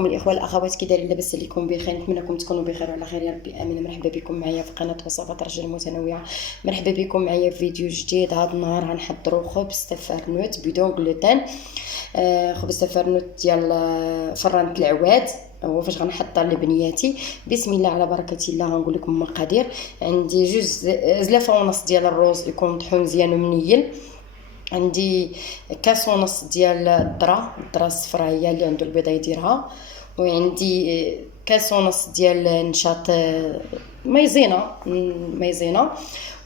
عليكم الاخوه الاخوات، كي دايرين؟ لاباس عليكم بخير؟ نتمنىكم تكونوا بخير وعلى خير يا ربي امين. مرحبا بكم معايا في قناه وصفات رجل متنوعه. مرحبا بكم معايا في فيديو جديد. هذا النهار غنحضروا خبز تفرنوت بدون غلوتين. خبز تفرنوت ديال فرانة العواد. هو فاش غنحضر لبنياتي. بسم الله على بركه الله. غنقول لكم المقادير. عندي جوج زلافه ونص ديال الروز يكون مطحون مزيان ومنيل. عندي كاس ونص ديال الذره الصفراء هي اللي عنده البيضه يديرها. وعندي كاس ونص ديال نشاط مايزينا.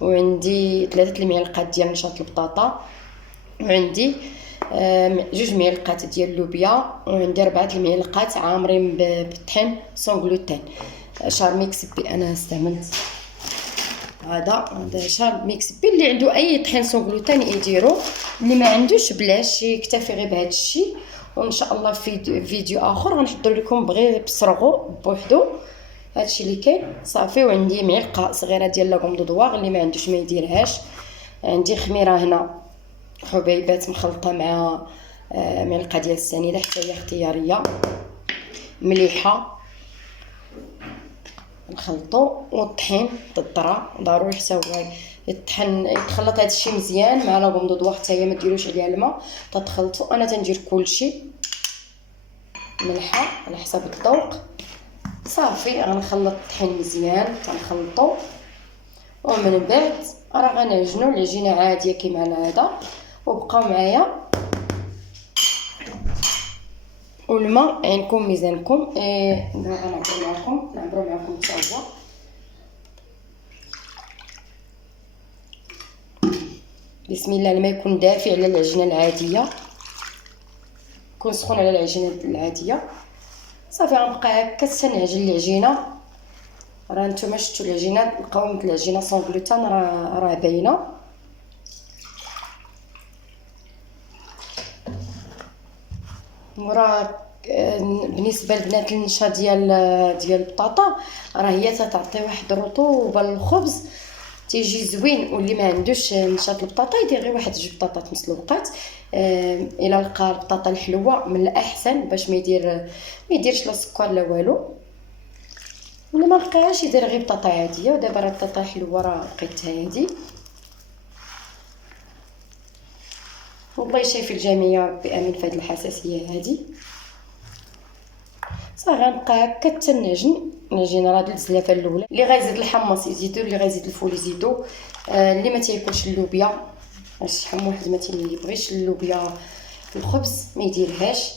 وعندي 3 المعالق ديال نشاط البطاطا. وعندي 2 معالق ديال اللوبيا. وعندي 4 المعالق عامرين بالطحين سون غلوتين. شارميكس بي انا استعملت هذا شارب ميكس بي. اللي عنده اي طحين سون غلوتين يديرو، اللي ما عندوش بلاش يكتفي غير بهذا الشيء. وان شاء الله في فيديو اخر غنحضر لكم بغير بصرغو بوحدو هادشي اللي كاين صافي. وعندي معلقه صغيره ديال لاكوم دو دواغ، اللي ما عندوش ما يديرهاش. عندي خميره هنا حبيبات مخلطه مع معلقه ديال السنيده حتى هي اختياريه. مليحه نخلطو. والطحين الذره ضروري حتى هو يطحن يتخلط هذا الشيء مزيان مع لاكوم دو دواغ حتى هي ما ديروش عليها الماء تتخلطوا. انا تندير كلشي ملحه على حسب الذوق صافي. غنخلط الطحين مزيان تنخلطو، ومن بعد راه غنعجنوا العجينه عاديه كيما العاده. وبقاو معايا والماء عينكم ميزانكم. نعبروا معكم حتى هو. بسم الله. الماء يكون دافئ على العجينه العاديه، يكون سخون على العجينه العاديه صافي. غنبقى هكا حتى نعجن العجينه. راه نتوما شفتوا العجينه القوام ديال العجينه سون غلوتين راه باينه. وراه بالنسبه لبنات النشا ديال البطاطا راه هي تعطي واحد الرطوبه للخبز تيجي زوين. واللي ما عندوش نشاط البطاطا يدير غير واحد 2 بطاطات مسلوقات. الا لقى البطاطا الحلوه من الاحسن باش ما يديرش لا سكر لا والو. اللي ما لقاهاش يدير غير بطاطا عاديه. ودابا راه البطاطا الحلوه راه لقيتها هادي. والله يشافي الجميع يا ربي امين في هذه الحساسيه هذه. صافي غنبقى هكا حتى نعجن راه الزلافه الاولى. اللي غيزيد الحمص يزيدو، اللي غيزيد الفول يزيدو. اللي ما تياكلش اللوبيا، شحال واحد ما تيبغيش اللوبيا في الخبز ما يديرهاش.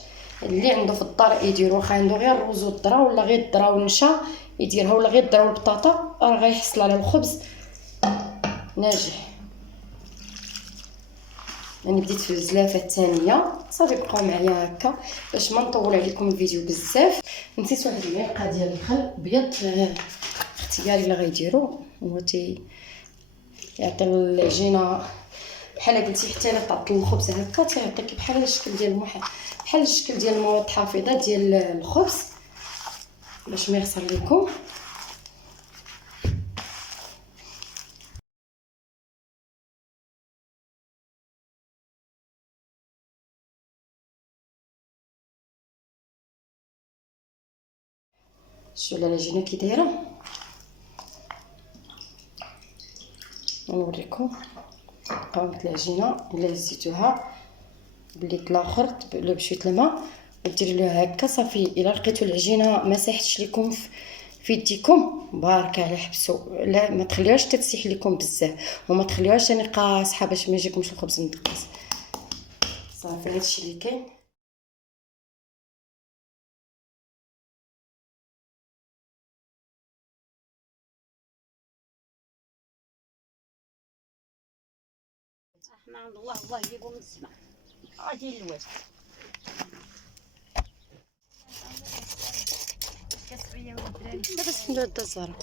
اللي عنده في الدار يديرو، واخا عنده غير الرز والذره ولا غير الذره والنشا يديرها، ولا غير الذره والبطاطا راه غيحصل على الخبز ناجح. يعني بديت في الزلافه الثانيه صافي. بقاو معايا هكا باش ما نطول عليكم الفيديو بزاف. نسيت واحد المعلقه ديال الخل ابيض اختياري اللي غيديرو. هو يعطي العجينه بحال قلتي حتى الا تعطل الخبز هكا تيعطيك بحال الشكل ديال بحال الشكل ديال المواد حافظه ديال الخبز باش ما يخسر لكم. شوفوا العجينه كي دايره. نوريكم قوامه العجينه. الا هزيتوها بليت الاخر ولا بشويه الماء وديروا لها هكا صافي. الا لقيتوا العجينه ما ساحتش لكم في يديكم بارك على حبسوا. لا ما تخليوهاش تتسيح لكم بزاف، وما تخليوهاش يعني قاصحه باش ما يجيكمش الخبز مدقس. صافي هادشي اللي كاين. احنا عند الله يجيبو من السماء غادي للوسط. كسبيه والدراري بس ندير الزهره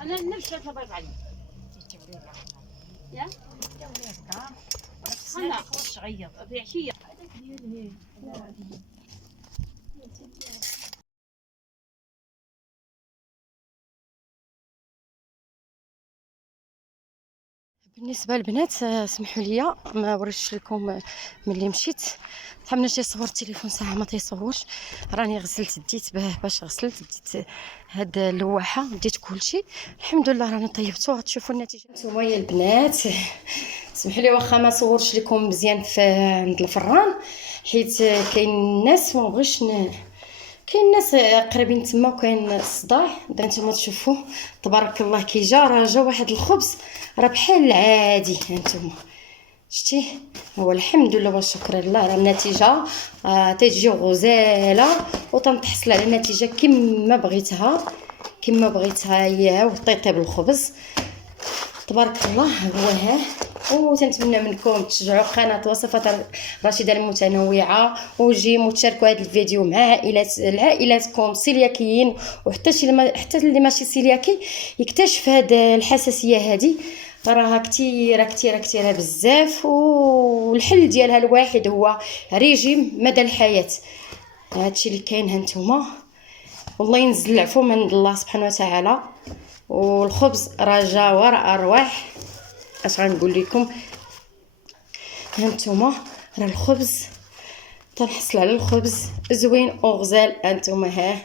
انا نمشي تبرد عليه يا انا خلاص عيط في عشيه هذاك ديال بالنسبه للبنات سمحوا لي ما وريتش لكم ملي مشيت، شحال من جاي صور التليفون ساعه ما تيصورش. راني غسلت ديت باش غسلت ديت هاد اللوحه، ديت كلشي الحمد لله راني طيبته. غتشوفوا النتيجه نتوما يا البنات. سمحوا لي واخا ما صورش لكم مزيان في عند الفران، حيت كاين الناس ما بغيتش كاين ناس قريبين تما وكاين الصداع. دابا نتوما تشوفوا تبارك الله كي جا واحد الخبز راه بحال العادي. هانتوما شتي، هو الحمد لله والشكر لله راه النتيجه تيجي غزاله وتنتحصل على النتيجه كما بغيتها هي وطيطيب الخبز تبارك الله. هو ها، وتنتمنى منكم تشجعوا قناه وصفات رشيده المتنوعه، وجيموا تشاركوا هذا الفيديو مع عائلاتكم سيلياكيين، حتى اللي ماشي سيلياكي يكتشف هذه الحساسيه هذه، راها كثيره بزاف. والحل ديالها الواحد هو ريجيم مدى الحياه. هادشي اللي كاين. هانتوما والله ينزل العفو من عند الله سبحانه وتعالى، والخبز راه جا وراء ارواح. اش غنقول لكم، هانتوما راه الخبز تنحصل على الخبز زوين وغزال. هانتوما ها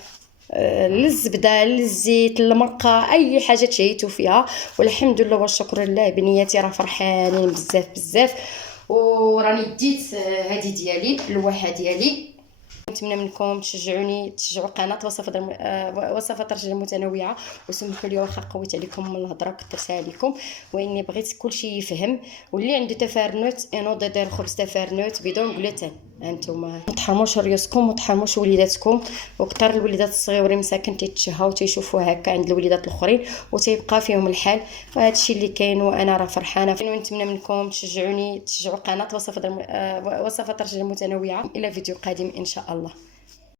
للزبده للزيت المرقه اي حاجه تشيتوا فيها، والحمد لله والشكر لله. بنياتي راه فرحانين بزاف. وراني ديت هذه ديالي اللوحه ديالي. نتمنى منكم تشجعوا قناه وصفات رشيده المتنوعه، وسمحوا لي واخا قويت عليكم من الهضره وكثرتها عليكم، واني بغيت كلشي يفهم. واللي عنده تفارنوت انوض دير خبز تفارنوت بدون جلوتين. هانتوما ما تحرموش ريوسكم وما تحرموش وليداتكم، وكثر الوليدات الصغيورين مساكن تيتشهاو تيشوفوا هكا عند الوليدات الاخرين وتيبقى فيهم الحال. وهذا الشيء اللي كاين، وانا راه فرحانه. ونتمنى منكم تشجعوا قناه وصفات رشيده المتنوعه. الى فيديو قادم ان شاء الله.